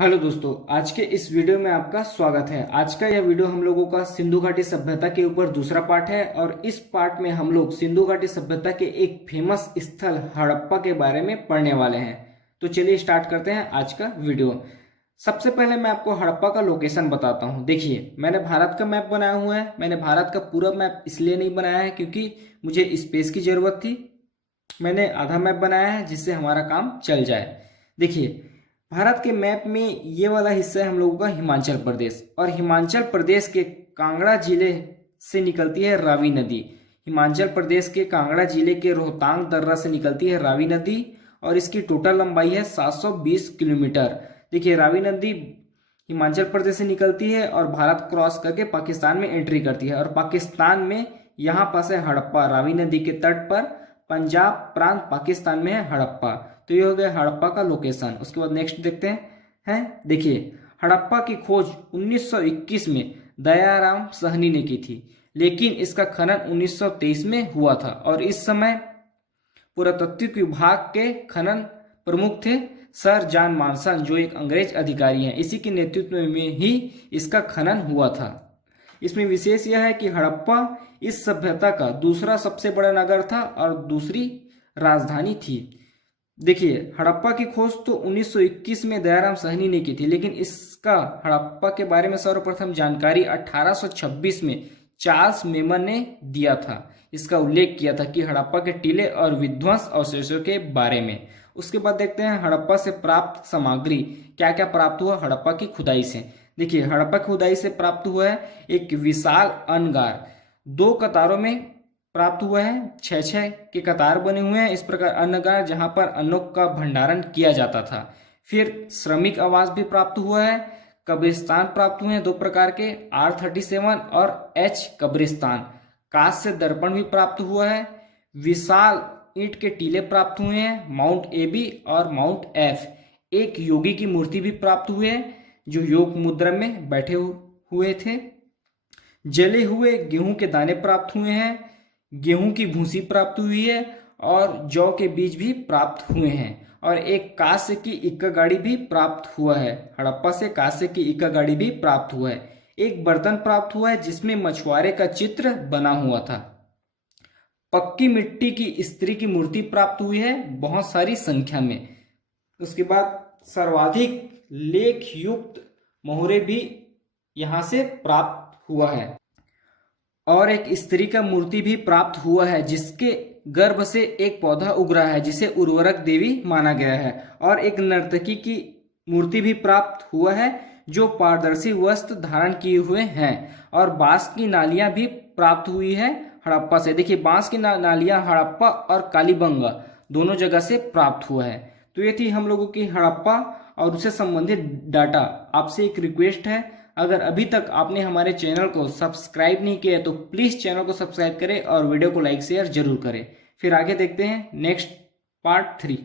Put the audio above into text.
Hello दोस्तों, आज के इस वीडियो में आपका स्वागत है। आज का यह वीडियो हम लोगों का सिंधु घाटी सभ्यता के ऊपर दूसरा पार्ट है और इस पार्ट में हम लोग सिंधु घाटी सभ्यता के एक फेमस स्थल हड़प्पा के बारे में पढ़ने वाले हैं। तो चलिए स्टार्ट करते हैं आज का वीडियो। सबसे पहले मैं आपको हड़प्पा का लोकेशन बताता हूँ। देखिए, मैंने भारत का मैप बनाया हुआ है। मैंने भारत का पूरा मैप इसलिए नहीं बनाया है क्योंकि मुझे स्पेस की जरूरत थी। मैंने आधा मैप बनाया है जिससे हमारा काम चल जाए। देखिए, भारत के मैप में ये वाला हिस्सा है हम लोगों का हिमाचल प्रदेश, और हिमाचल प्रदेश के कांगड़ा जिले से निकलती है रावी नदी। हिमाचल प्रदेश के कांगड़ा जिले के रोहतांग दर्रा से निकलती है रावी नदी और इसकी टोटल लंबाई है 720 किलोमीटर। देखिए, रावी नदी हिमाचल प्रदेश से निकलती है और भारत क्रॉस करके पाकिस्तान में एंट्री करती है, और पाकिस्तान में यहाँ पास है हड़प्पा। रावी नदी के तट पर पंजाब प्रांत पाकिस्तान में है हड़प्पा। तो ये हो गया हड़प्पा का लोकेशन। उसके बाद नेक्स्ट देखते हैं। देखिए, हड़प्पा की खोज 1921 में दयाराम साहनी ने की थी, लेकिन इसका खनन 1923 में हुआ था और इस समय पुरातत्व विभाग के खनन प्रमुख थे सर जॉन मार्शल, जो एक अंग्रेज अधिकारी हैं। इसी के नेतृत्व में ही इसका खनन हुआ था। इसमें विशेष यह है कि हड़प्पा इस सभ्यता का दूसरा सबसे बड़ा नगर था और दूसरी राजधानी थी। देखिए, हड़प्पा की खोज तो 1921 में दयाराम साहनी ने की थी, लेकिन इसका हड़प्पा के बारे में सर्वप्रथम जानकारी 1826 में चार्ल्स मेमन ने दिया था। इसका उल्लेख किया था कि हड़प्पा के टीले और विध्वंस अवशेषों के बारे में। उसके बाद देखते हैं हड़प्पा से प्राप्त सामग्री क्या क्या प्राप्त हुआ हड़प्पा की खुदाई से। देखिए, हड़प्पा की खुदाई से प्राप्त हुआ है एक विशाल अन्नगार, 2 कतारों में प्राप्त हुआ है। 6-6 के कतार बने हुए हैं। इस प्रकार अन्नगार जहां पर अन्नों का भंडारण किया जाता था। फिर श्रमिक आवास भी प्राप्त हुआ है। कब्रिस्तान प्राप्त हुए हैं 2 प्रकार के, R37 और H कब्रिस्तान। कांस्य से दर्पण भी प्राप्त हुआ है। विशाल ईंट के टीले प्राप्त हुए हैं, माउंट AB और माउंट F। एक योगी की मूर्ति भी प्राप्त हुई है जो योग मुद्रा में बैठे हुए थे। जले हुए गेहूं के दाने प्राप्त हुए हैं। गेहूं की भूसी प्राप्त हुई है और जौ के बीज भी प्राप्त हुए हैं। और एक कांस्य की इक्का गाड़ी भी प्राप्त हुआ है। हड़प्पा से कांस्य की इक्का गाड़ी भी प्राप्त हुआ है। एक बर्तन प्राप्त हुआ है जिसमें मछुआरे का चित्र बना हुआ था। पक्की मिट्टी की स्त्री की मूर्ति प्राप्त हुई है बहुत सारी संख्या में। उसके बाद सर्वाधिक लेख युक्त मोहरे भी यहां से प्राप्त हुआ है और एक स्त्री का मूर्ति भी प्राप्त हुआ है जिसके गर्भ से एक पौधा उग रहा है जिसे उर्वरक देवी माना गया है। और एक नर्तकी की मूर्ति भी प्राप्त हुआ है जो पारदर्शी वस्त्र धारण किए हुए हैं। और बांस की नालियां भी प्राप्त हुई है हड़प्पा से। देखिए, बांस की नालियां हड़प्पा और कालीबंगा दोनों जगह से प्राप्त हुआ है। तो ये थी हम लोगों की हड़प्पा और उससे संबंधित डाटा। आपसे एक रिक्वेस्ट है, अगर अभी तक आपने हमारे चैनल को सब्सक्राइब नहीं किया है तो प्लीज़ चैनल को सब्सक्राइब करें और वीडियो को लाइक शेयर जरूर करें। फिर आगे देखते हैं नेक्स्ट पार्ट 3।